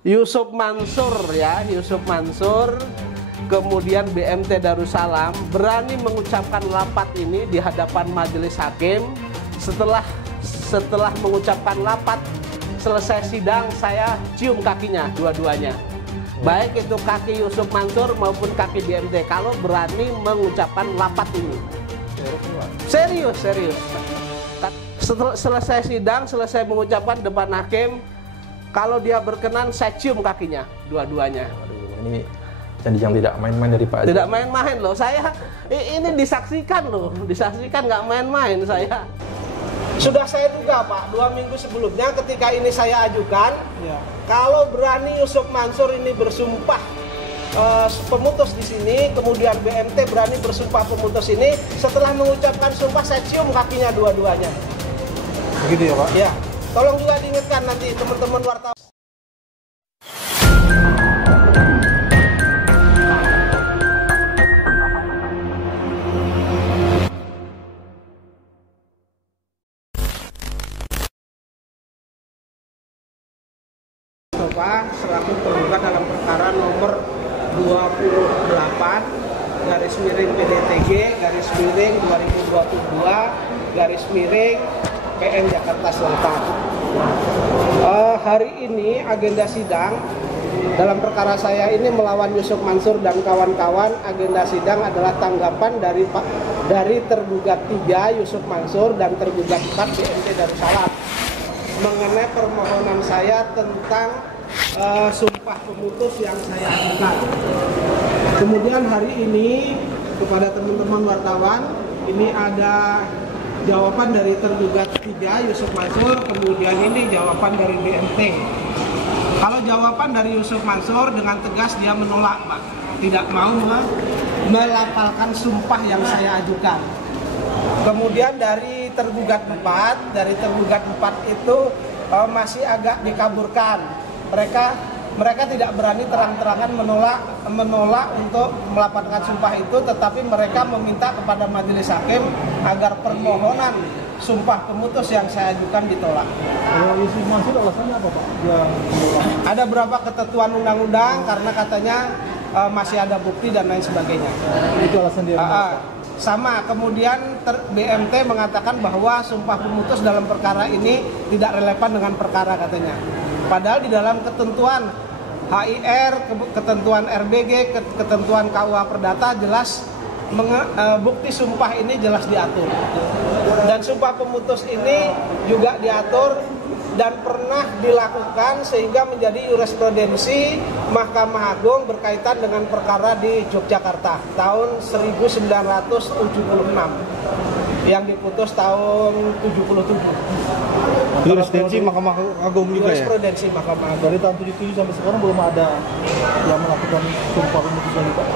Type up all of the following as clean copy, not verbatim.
Yusuf Mansur ya, Yusuf Mansur, kemudian BMT Darussalam berani mengucapkan lapat ini di hadapan majelis hakim. Setelah mengucapkan lapat, selesai sidang saya cium kakinya dua-duanya. Baik itu kaki Yusuf Mansur maupun kaki BMT kalau berani mengucapkan lapat ini. Serius. Setelah selesai sidang, selesai mengucapkan depan hakim, kalau dia berkenan saya cium kakinya dua-duanya. Ini janji yang tidak main-main dari Pak Haji. Tidak main-main loh, saya ini disaksikan loh, disaksikan nggak main-main saya. Sudah saya duga Pak, 2 minggu sebelumnya ketika ini saya ajukan, ya, kalau berani Yusuf Mansur ini bersumpah pemutus di sini, kemudian BMT berani bersumpah pemutus ini, setelah mengucapkan sumpah saya cium kakinya dua-duanya. Begitu ya Pak? Ya, tolong juga diingatkan nanti teman-teman wartawan. Selaku tergugat dalam perkara nomor 28/PN Jakarta Selatan. Hari ini agenda sidang dalam perkara saya ini melawan Yusuf Mansur dan kawan-kawan. Agenda sidang adalah tanggapan dari tergugat 3 Yusuf Mansur dan tergugat 4 BMT Darussalam mengenai permohonan saya tentang sumpah pemutus yang saya ajukan. Kemudian hari ini kepada teman-teman wartawan, ini ada jawaban dari tergugat 3 Yusuf Mansur, kemudian ini jawaban dari BMT. Kalau jawaban dari Yusuf Mansur dengan tegas dia menolak Pak, tidak mau melafalkan sumpah yang saya ajukan. Kemudian dari tergugat 4 itu masih agak dikaburkan. Mereka tidak berani terang-terangan menolak untuk melafalkan sumpah itu, tetapi mereka meminta kepada majelis hakim agar permohonan sumpah pemutus yang saya ajukan ditolak. Yusuf Mansur alasannya apa Pak? Ada beberapa ketentuan undang-undang karena katanya masih ada bukti dan lain sebagainya. Itu alasan dia. Sama, kemudian BMT mengatakan bahwa sumpah pemutus dalam perkara ini tidak relevan dengan perkara katanya. Padahal di dalam ketentuan HIR, ketentuan RBG, ketentuan KUA Perdata jelas bukti sumpah ini jelas diatur. Dan sumpah pemutus ini juga diatur dan pernah dilakukan sehingga menjadi jurisprudensi Mahkamah Agung berkaitan dengan perkara di Yogyakarta tahun 1976 yang diputus tahun 77. Jurisprudensi Mahkamah Agung juga ya? Jurisprudensi Mahkamah Agung. Dari tahun 77 sampai sekarang belum ada yang melakukan sumpah pemutus lagi Pak?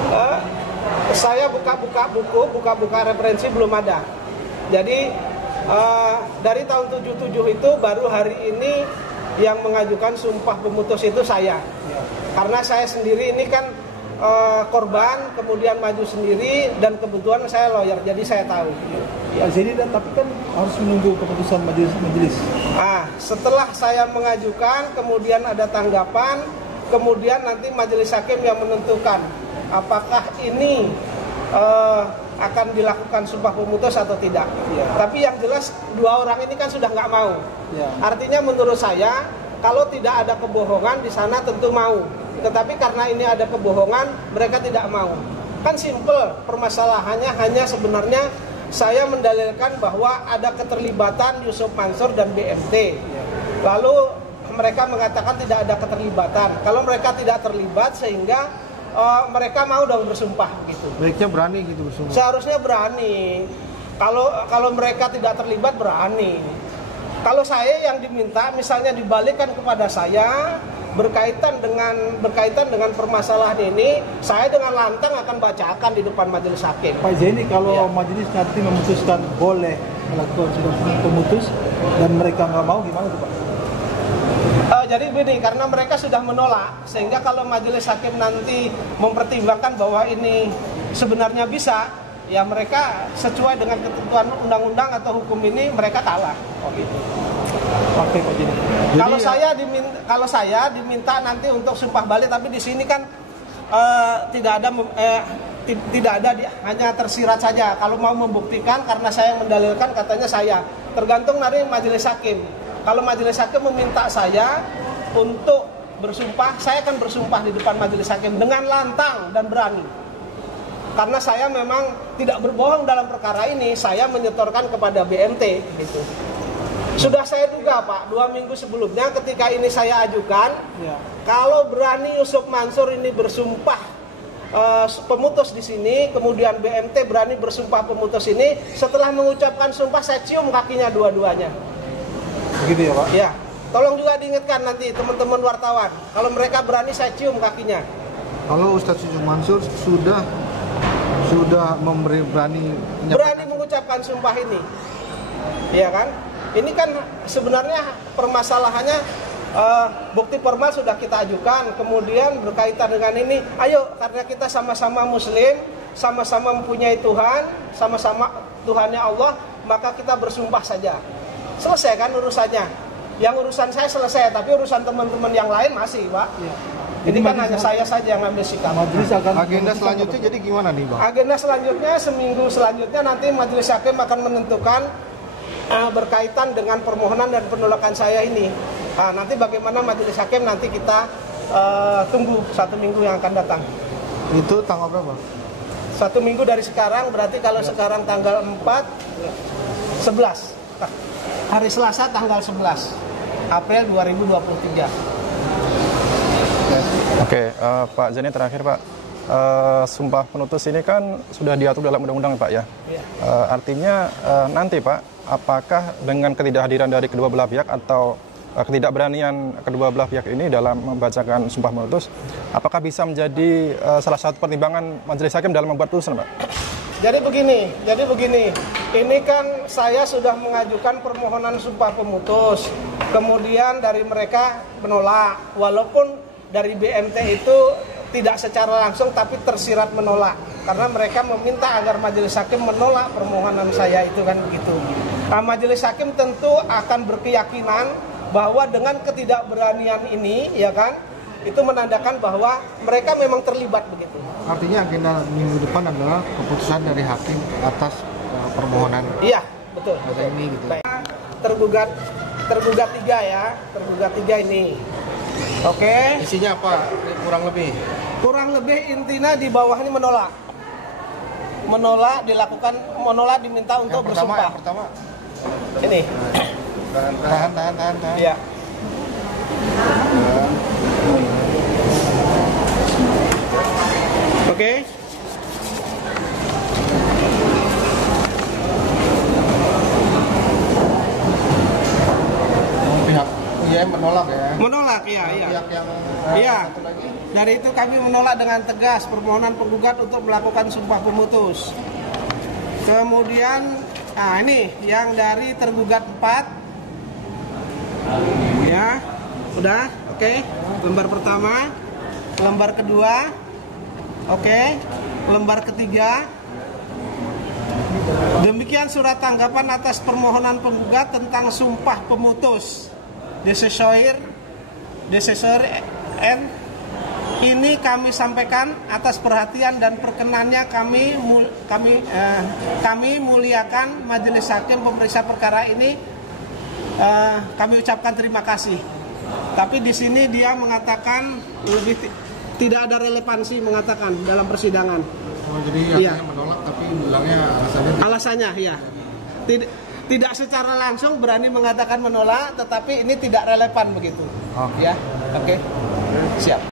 Saya buka-buka buku, buka-buka referensi belum ada. Jadi dari tahun 77 itu baru hari ini yang mengajukan sumpah pemutus itu saya. Karena saya sendiri ini kan korban, kemudian maju sendiri, dan kebetulan saya lawyer, jadi saya tahu. Jadi tapi kan harus menunggu keputusan majelis. Setelah saya mengajukan, kemudian ada tanggapan, kemudian nanti majelis hakim yang menentukan apakah ini akan dilakukan sumpah pemutus atau tidak. Tapi yang jelas 2 orang ini kan sudah nggak mau. Artinya menurut saya kalau tidak ada kebohongan di sana tentu mau. Tetapi karena ini ada kebohongan, mereka tidak mau. Kan simple, permasalahannya hanya sebenarnya saya mendalilkan bahwa ada keterlibatan Yusuf Mansur dan BMT. Lalu mereka mengatakan tidak ada keterlibatan. Kalau mereka tidak terlibat sehingga mereka mau dong bersumpah gitu. Baiknya berani gitu bersumpah. Seharusnya berani. Kalau mereka tidak terlibat berani. Kalau saya yang diminta misalnya dibalikkan kepada saya berkaitan dengan permasalahan ini, saya dengan lantang akan bacakan di depan majelis hakim. Pak Zaini, kalau majelis nanti memutuskan boleh melakukan sumpah pemutus dan mereka nggak mau, gimana tuh Pak? Jadi begini, karena mereka sudah menolak, sehingga kalau majelis hakim nanti mempertimbangkan bahwa ini sebenarnya bisa, ya mereka sesuai dengan ketentuan undang-undang atau hukum ini mereka kalah. Oh gitu. Oke, Pak Jeni. Kalau saya diminta nanti untuk sumpah balik, tapi di sini kan tidak ada hanya tersirat saja. Kalau mau membuktikan, karena saya yang mendalilkan, katanya saya. Tergantung dari majelis hakim. Kalau majelis hakim meminta saya untuk bersumpah, saya akan bersumpah di depan majelis hakim dengan lantang dan berani. Karena saya memang tidak berbohong dalam perkara ini, saya menyetorkan kepada BMT gitu. Sudah saya duga, Pak, 2 minggu sebelumnya ketika ini saya ajukan, Ya. kalau berani Yusuf Mansur ini bersumpah pemutus di sini, kemudian BMT berani bersumpah pemutus ini, setelah mengucapkan sumpah saya cium kakinya dua-duanya. Begitu ya, Pak? Ya, tolong juga diingatkan nanti teman-teman wartawan, kalau mereka berani saya cium kakinya. Kalau Ustadz Yusuf Mansur sudah berani mengucapkan sumpah ini, iya kan? Ini kan sebenarnya permasalahannya bukti formal sudah kita ajukan, kemudian berkaitan dengan ini, ayo karena kita sama-sama Muslim, sama-sama mempunyai Tuhan, sama-sama Tuhannya Allah, maka kita bersumpah saja. Selesai kan urusannya. Yang urusan saya selesai, tapi urusan teman-teman yang lain masih, Pak. Ya. Ini kan hanya saya saja yang ngambil sikap. Majelis akan agenda selanjutnya jadi gimana nih, Bang? Agenda selanjutnya, seminggu selanjutnya nanti majelis hakim akan menentukan berkaitan dengan permohonan dan penolakan saya ini. Nah, nanti bagaimana majelis hakim nanti kita tunggu 1 minggu yang akan datang. Itu tanggal berapa? 1 minggu dari sekarang, berarti kalau sekarang tanggal 4, 11. Hari Selasa tanggal 11 April 2023. Oke, Pak Jani terakhir Pak. Sumpah penutus ini kan sudah diatur dalam undang-undang Pak ya. Ya. Artinya nanti Pak, apakah dengan ketidakhadiran dari kedua belah pihak atau ketidakberanian kedua belah pihak ini dalam membacakan sumpah penutus, apakah bisa menjadi salah satu pertimbangan majelis hakim dalam membuat putusan Pak? Jadi begini, ini kan saya sudah mengajukan permohonan sumpah pemutus, kemudian dari mereka menolak, walaupun dari BMT itu tidak secara langsung tapi tersirat menolak, karena mereka meminta agar majelis hakim menolak permohonan saya itu kan begitu. Nah, majelis hakim tentu akan berkeyakinan bahwa dengan ketidakberanian ini, ya kan, itu menandakan bahwa mereka memang terlibat begitu. Artinya agenda minggu depan adalah keputusan dari hakim atas permohonan. Iya, betul. Ini gitu. Tergugat 3 ya, tergugat 3 ini. Oke. Isinya apa? Kurang lebih Intinya di bawah ini menolak. Menolak diminta untuk bersumpah. Yang pertama. Ini. Tahan. Iya. Oke. Pihak UIM menolak ya. Menolak, iya. Pihak yang Iya. satu lagi. Dari itu kami menolak dengan tegas permohonan penggugat untuk melakukan sumpah pemutus. Kemudian, nah ini yang dari tergugat 4. Ya, udah, oke. Lembar pertama, lembar kedua, oke. Lembar ketiga. Demikian surat tanggapan atas permohonan penggugat tentang sumpah pemutus. Desesoir N. Ini kami sampaikan atas perhatian dan perkenannya kami muliakan majelis hakim pemeriksa perkara ini. Kami ucapkan terima kasih. Tapi di sini dia mengatakan tidak ada relevansi mengatakan dalam persidangan. Oh, jadi artinya menolak tapi bilangnya Alasannya ya. Tidak secara langsung berani mengatakan menolak, tetapi ini tidak relevan begitu. Oh. Ya. Oke. Siap.